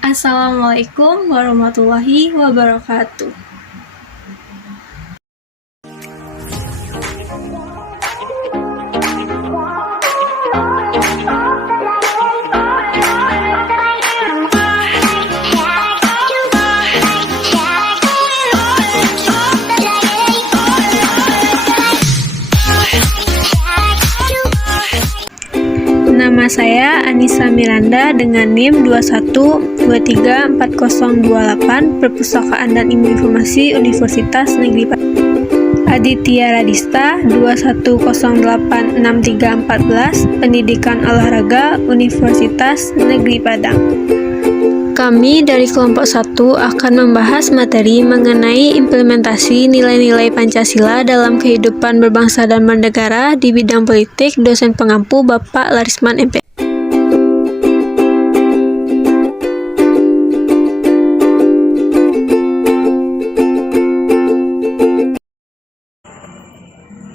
Assalamualaikum warahmatullahi wabarakatuh. Nama saya Anissa Miranda dengan NIM 21234028 Perpustakaan dan Ilmu Informasi Universitas Negeri Padang. Aditya Radista 21086314 Pendidikan Olahraga Universitas Negeri Padang. Kami dari kelompok 1 akan membahas materi mengenai implementasi nilai-nilai Pancasila dalam kehidupan berbangsa dan bernegara di bidang politik. Dosen pengampu Bapak Larisman MP.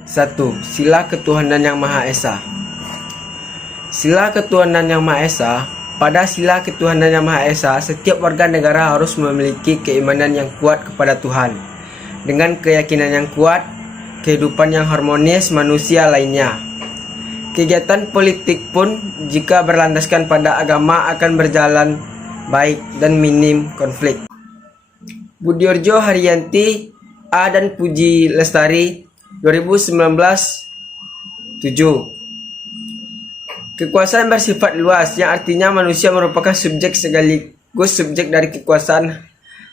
Satu, Sila Ketuhanan Yang Maha Esa. Sila Ketuhanan Yang Maha Esa. Pada sila ketuhanan yang Maha Esa, setiap warga negara harus memiliki keimanan yang kuat kepada Tuhan. Dengan keyakinan yang kuat, kehidupan yang harmonis manusia lainnya. Kegiatan politik pun jika berlandaskan pada agama akan berjalan baik dan minim konflik. Budiorjo Haryanti A dan Puji Lestari 2019 7. Kekuasaan bersifat luas, yang artinya manusia merupakan subjek sekaligus subjek dari kekuasaan.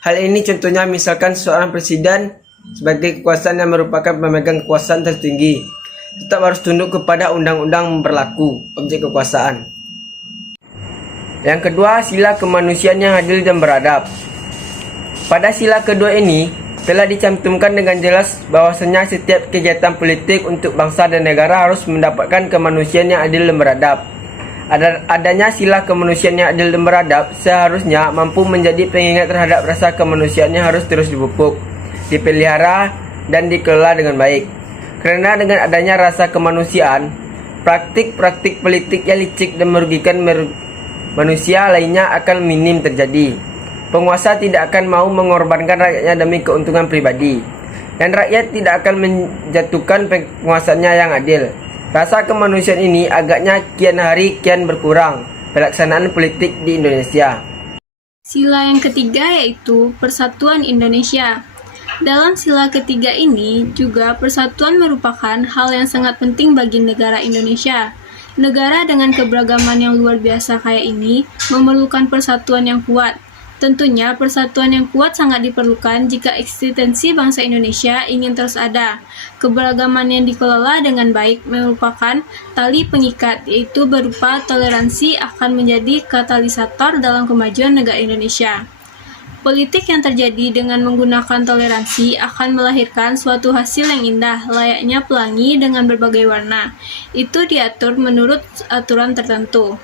Hal ini contohnya misalkan seorang presiden sebagai kekuasaan yang merupakan pemegang kekuasaan tertinggi, tetap harus tunduk kepada undang-undang berlaku objek kekuasaan. Yang kedua, sila kemanusiaan yang adil dan beradab. Pada sila kedua ini telah dicantumkan dengan jelas bahwasanya setiap kegiatan politik untuk bangsa dan negara harus mendapatkan kemanusiaan yang adil dan beradab. Adanya sila kemanusiaan yang adil dan beradab seharusnya mampu menjadi pengingat terhadap rasa kemanusiaan yang harus terus dipupuk, dipelihara, dan dikelola dengan baik. Karena dengan adanya rasa kemanusiaan, praktik-praktik politik yang licik dan merugikan manusia lainnya akan minim terjadi. Penguasa tidak akan mau mengorbankan rakyatnya demi keuntungan pribadi, dan rakyat tidak akan menjatuhkan penguasanya yang adil. Rasa kemanusiaan ini agaknya kian hari kian berkurang pelaksanaan politik di Indonesia. Sila yang ketiga yaitu Persatuan Indonesia. Dalam sila ketiga ini juga persatuan merupakan hal yang sangat penting bagi negara Indonesia. Negara dengan keberagaman yang luar biasa kayak ini memerlukan persatuan yang kuat. Tentunya persatuan yang kuat sangat diperlukan jika eksistensi bangsa Indonesia ingin terus ada. Keberagaman yang dikelola dengan baik merupakan tali pengikat, yaitu berupa toleransi akan menjadi katalisator dalam kemajuan negara Indonesia. Politik yang terjadi dengan menggunakan toleransi akan melahirkan suatu hasil yang indah, layaknya pelangi dengan berbagai warna. Itu diatur menurut aturan tertentu.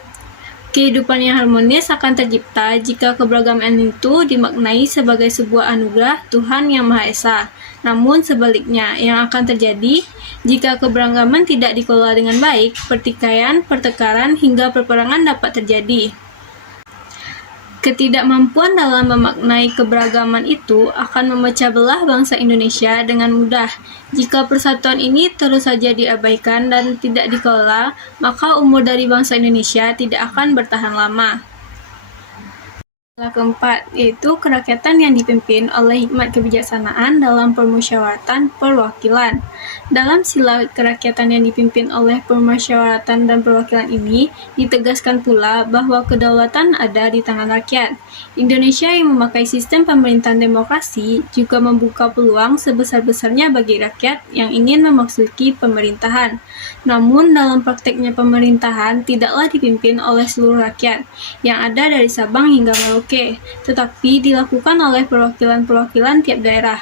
Kehidupan yang harmonis akan tercipta jika keberagaman itu dimaknai sebagai sebuah anugerah Tuhan Yang Maha Esa. Namun sebaliknya, yang akan terjadi jika keberagaman tidak dikelola dengan baik, pertikaian, pertengkaran, hingga peperangan dapat terjadi. Ketidakmampuan dalam memaknai keberagaman itu akan memecah belah bangsa Indonesia dengan mudah. Jika persatuan ini terus saja diabaikan dan tidak dikelola, maka umur dari bangsa Indonesia tidak akan bertahan lama. Sila keempat, yaitu kerakyatan yang dipimpin oleh hikmat kebijaksanaan dalam permusyawaratan perwakilan. Dalam sila kerakyatan yang dipimpin oleh permusyawaratan dan perwakilan ini, ditegaskan pula bahwa kedaulatan ada di tangan rakyat. Indonesia yang memakai sistem pemerintahan demokrasi juga membuka peluang sebesar-besarnya bagi rakyat yang ingin memasuki pemerintahan. Namun dalam prakteknya pemerintahan tidaklah dipimpin oleh seluruh rakyat yang ada dari Sabang hingga Merauke, tetapi dilakukan oleh perwakilan-perwakilan tiap daerah.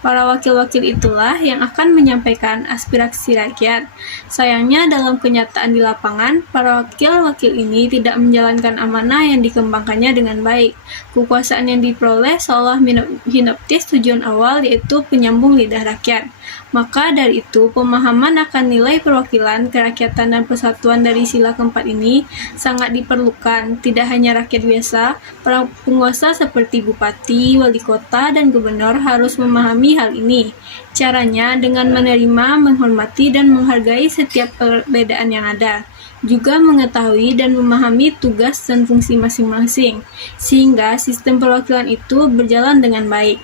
Para wakil-wakil itulah yang akan menyampaikan aspirasi rakyat. Sayangnya dalam kenyataan di lapangan, para wakil-wakil ini tidak menjalankan amanah yang dikembangkannya dengan baik. Kekuasaan yang diperoleh seolah hinoptis tujuan awal, yaitu penyambung lidah rakyat. Maka dari itu, pemahaman akan nilai perwakilan, kerakyatan, dan persatuan dari sila keempat ini sangat diperlukan. Tidak hanya rakyat biasa, para penguasa seperti bupati, wali kota, dan gubernur harus memahami hal ini. Caranya dengan menerima, menghormati, dan menghargai setiap perbedaan yang ada. Juga mengetahui dan memahami tugas dan fungsi masing-masing, sehingga sistem perwakilan itu berjalan dengan baik.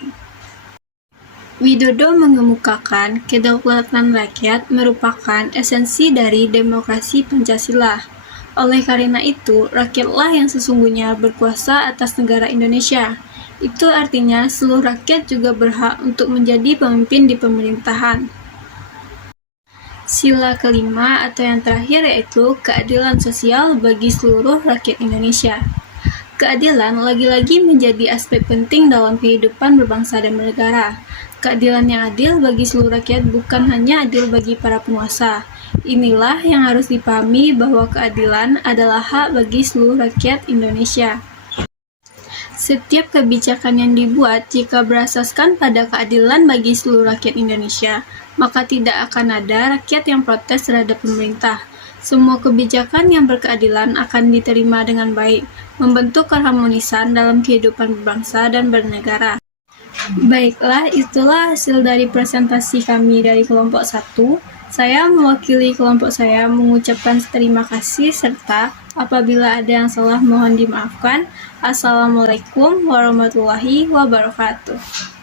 Widodo mengemukakan kedaulatan rakyat merupakan esensi dari demokrasi Pancasila. Oleh karena itu, rakyatlah yang sesungguhnya berkuasa atas negara Indonesia. Itu artinya seluruh rakyat juga berhak untuk menjadi pemimpin di pemerintahan. Sila kelima atau yang terakhir yaitu keadilan sosial bagi seluruh rakyat Indonesia. Keadilan lagi-lagi menjadi aspek penting dalam kehidupan berbangsa dan bernegara. Keadilan yang adil bagi seluruh rakyat bukan hanya adil bagi para penguasa. Inilah yang harus dipahami bahwa keadilan adalah hak bagi seluruh rakyat Indonesia. Setiap kebijakan yang dibuat jika berasaskan pada keadilan bagi seluruh rakyat Indonesia, maka tidak akan ada rakyat yang protes terhadap pemerintah. Semua kebijakan yang berkeadilan akan diterima dengan baik, membentuk keharmonisan dalam kehidupan berbangsa dan bernegara. Baiklah, itulah hasil dari presentasi kami dari kelompok 1. Saya mewakili kelompok saya mengucapkan terima kasih serta apabila ada yang salah mohon dimaafkan. Assalamualaikum warahmatullahi wabarakatuh.